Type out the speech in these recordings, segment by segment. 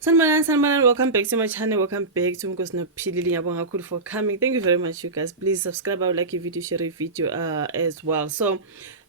Sanibonani, welcome back to my channel. Welcome back to Mkhosi Nophilile. Ngiyabonga kakhulu for coming. Thank you very much, you guys. Please subscribe. I would like a video, share a video as well. So,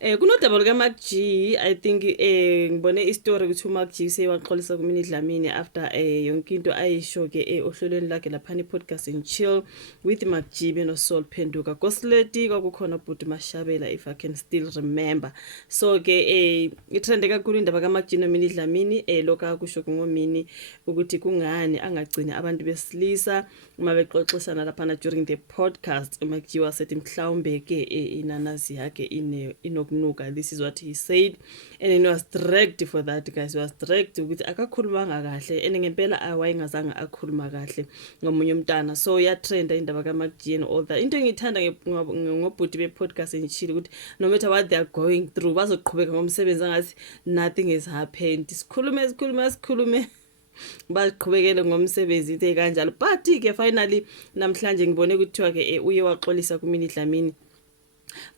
kunodaba luka Mark G. I think ngibone istory ukuthi uMark G sewaxolisa kuMinnie Dlamini after yonke into ayisho ke ohlelweni lakhe laphana podcast and chill with Mark G no Soul Phenduka. Kosleti kwakukhona ubhuti Mashabela, if I can still remember. So ke itrende kakhulu indaba kaMark G noMinnie Dlamini lokho akusho ngomini ukuthi kungani angagcina abantu besilisa uma bexoxisana laphana during the podcast. Mark G wasethi mhlawumbe ke inanazi yakhe inokunuka. This is what he said, and it was dragged for that, guys. Was dragged ukuthi akakhulumanga kahle, and ngempela awayengazange akhuluma kahle ngomunye umntana. So ya trend indaba kaMark G and all that. Into engithanda ngobhuti be-podcast engichile ukuthi no matter what they are going through bazoqhubeka ngomsebenzi angathi nothing has happened. Sikhulume baqhubekele ngomsebenzi into kanjalo. But ke finally namhlanje ngibone ukuthiwa ke uye waxolisa kuMinnie Dlamini.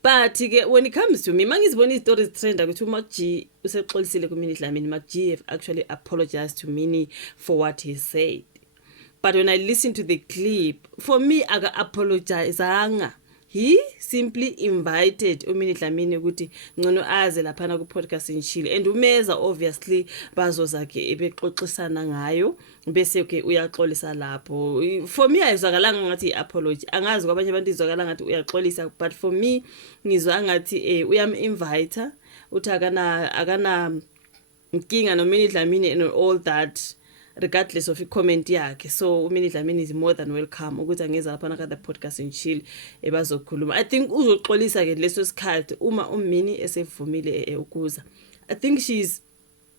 But ke when it comes to me, mangizibona istories trend ukuthi uMark G usexolisile kuMinnie Dlamini. Mark G have actually apologized to Minnie for what he said. But when I listen to the clip, for me aga apologizanga. He simply invited uMinnie Dlamini ukuthi ngcono aze laphana ku podcast enchile, and umeza obviously bazoza ke ebexoxisana ngayo bese ke uyaxolisa lapho. For me ayizwakalanga ngathi apology, angazi kwabanye abantu izwakala ngathi uyaxolisa, but for me ngizwa ngathi uyam invite uthi akana inkinga noMinnie Dlamini and all that, regardless of i-comment yakhe. So uMinnie Dlamini is more than welcome ukuthi angeza lapha ka the podcast and chill bazokhuluma. I think uzoxolisa ke leso sikhathi uma uMinnie esevumile ukuza. I think she's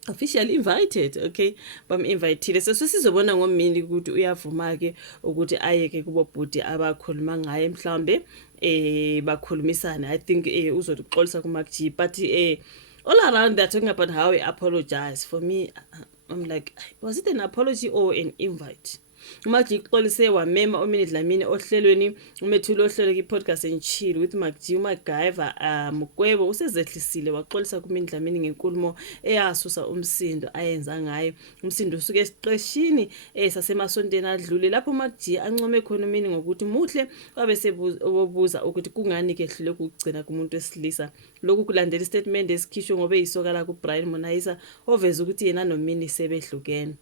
officially invited, okay? Bam-invitile. So sizobona ngoMinnie ukuthi uyavuma ke ukuthi ayeke kubo bhuti abakhuluma ngaye mhlambe bakhulumisana. I think uzoxolisa kuMark G, but all around they're talking about how he apologized. For me, I'm like, was it an apology or an invite? Mark G xolise wamema uMinnie Dlamini ohlelweni umethule ohlelo ki-podcast and chill with Mark G. uMacGyver Mukwebo usezehlisile waxolisa kuMinnie Dlamini ngenkulumo eyasusa umsindo ayenza ngayo. Umsindo usuke esiqeshini sasemasontweni adlule lapho Mark G ancome khona uMinnie ngokuthi muhle wabe sebuza ukuthi kungani ke hlule ukugcina kumuntu wesilisa. Lokhu kulandela istatement esikhishwe ngobe isokala kuBrian Monaisa oveza ukuthi yena noMinnie sebehlukene.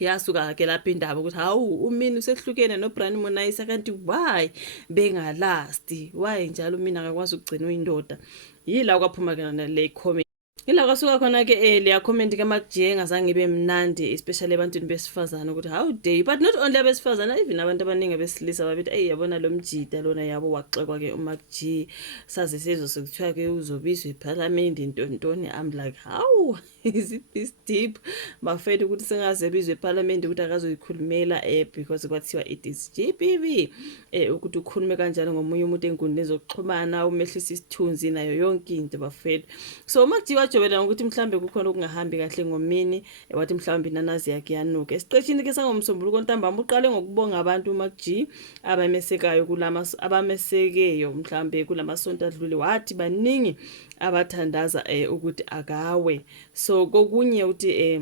Yasuka ke lapha indaba ukuthi hawu uMinnie usehlukene noBrian Monaisa, kanti why bengalasti, why njalo uMinnie akakwazi ukugcina uyindoda. Yila kwaphuma ke le comment. Ila kwasuka khona ke le comment kaMark G ngazange ibe mnandi, especially ebantwini besifazana ukuthi how dare, but not only abesifazana, even abantu abaningi besilisa babethi yabona lo mjida lona yabo waxekwa ke uMark G saze sezo sekuthiwa ke uzobizwa eParliament intontoni. I'm like, how is it this deep? Bafethu ukuthi sengaze bizwe eParliament ukuthi akazoyikhulumela because kwathiwa it is GBV ukuthi ukhulume kanjalo ngomunye umuntu enkundleni zokuxhumana umehlisa isithunzi nayo yonke into bafethu. So Mark G wajobela ukuthi mhlambe kukhona okungahambi kahle ngoMinnie, wathi mhlambe inanazi yakhe yanuka. Esiqeshini ke sangomsombuluko ntambama uqale ngokubonga abantu uMark G abamesekayo abamesekeyo mhlambe kulamasonto adlule, wathi baningi abathandaza ukuthi akawe. So kokunye uthi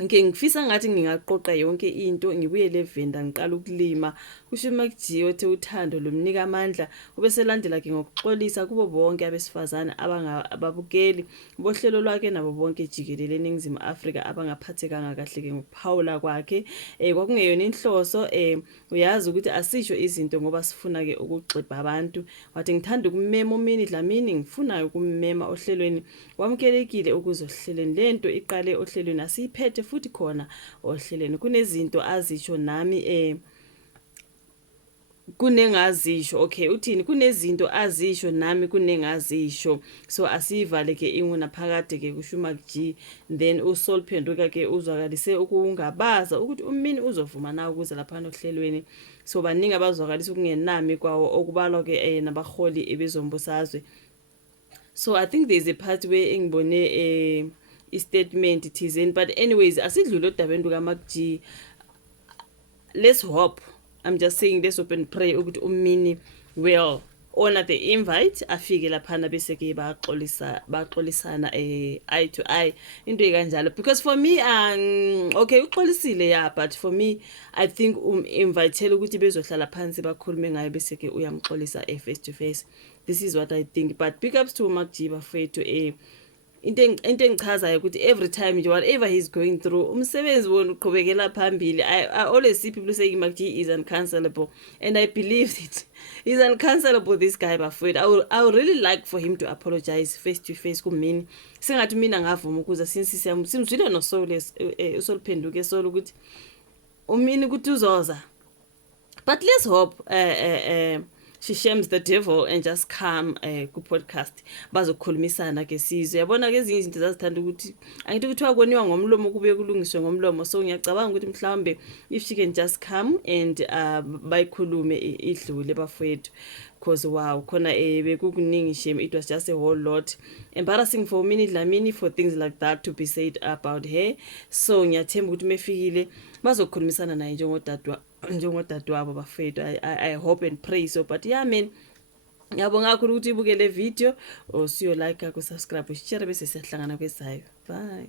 ngifisa ngathi ngingaqoqa yonke into ngibuyele evenda ngiqala ukulima. Kusho uMark G othe uthando lomnika amandla ubeselandela ke ngokuxolisa kubo bonke abesifazana abangababukeli bohlelo lwakhe nabo bonke jikelele eNingizimu Afrika abangaphathekanga kahle ke ngokuphawula kwakhe. Kwakungeyona inhloso, uyazi ukuthi asisho izinto ngoba sifuna ke ukugxibha abantu. Wathi ngithanda ukumema uMinnie Dlamini, ngifuna ukummema ohlelweni, wamkelekile ukuzohleleni lento iqale ohlelweni asiphethe futhi khona ohlelweni. Kunezinto azisho nami kunengazisho. Okay, uthini? Kunezinto azisho nami kunengazisho. So asivale ke inguna phakade ke kusho uMark G. Then uSoul Phenduka ke uzwakalise ukungabaza ukuthi uMinnie uzovuma na ukuza lapha ohlelweni. So baningi abazwakalisa ukungenami kwawo okubalwa ke nabaholi ebezombusazwe. So I think there's a part where engibone statement it is in, but anyways asidlule odabeni lukaMark G. Let's hope, I'm just saying, let's hope and pray ukuthi uMinnie will honor the invite afike laphana bese ke baxolisana eye to eye into kanjalo, because for me okay uxolisile yeah, but for me I think invitele ukuthi bezohlala phansi bakhulume ngayo bese ke uyamxolisa face to face. This is what I think, but big ups to Magji bafethu. Into engichazayo ukuthi every time nje whatever he's going through umsebenzi wona uqhubekela phambili. I always see people saying Magji is uncancelable, and I believe it. He's uncancelable, this guy bafethu. I would really like for him to apologize face to face kumina. Singathi mina ngavuma ukuza since simzwile no usoliphenduke solo ukuthi umini ukuthi uzoza. But let's hope she shames the devil and just come ku podcast bazokhulumisana ke sizwe. Yabona ke ezinye izinto zazithanda ukuthi angithi kuthiwa kwoniwa ngomlomo kube kulungiswe ngomlomo. So ngiyacabanga ukuthi mhlawumbe if she can just come and bayikhulume idlule bafethu, because wow khona bekukuningi shame. It was just a whole lot embarrassing for Minnie Dlamini for things like that to be said about her. So ngiyathemba ukuthi mefikile bazokhulumisana naye njengodadewabo bafethu. I hope and pray so. But yeah man, ngiyabonga kakhulu ukuthi ibuke le video, siyo like, ku subscribe, ushare bese siyahlangana kwezayo. Bye.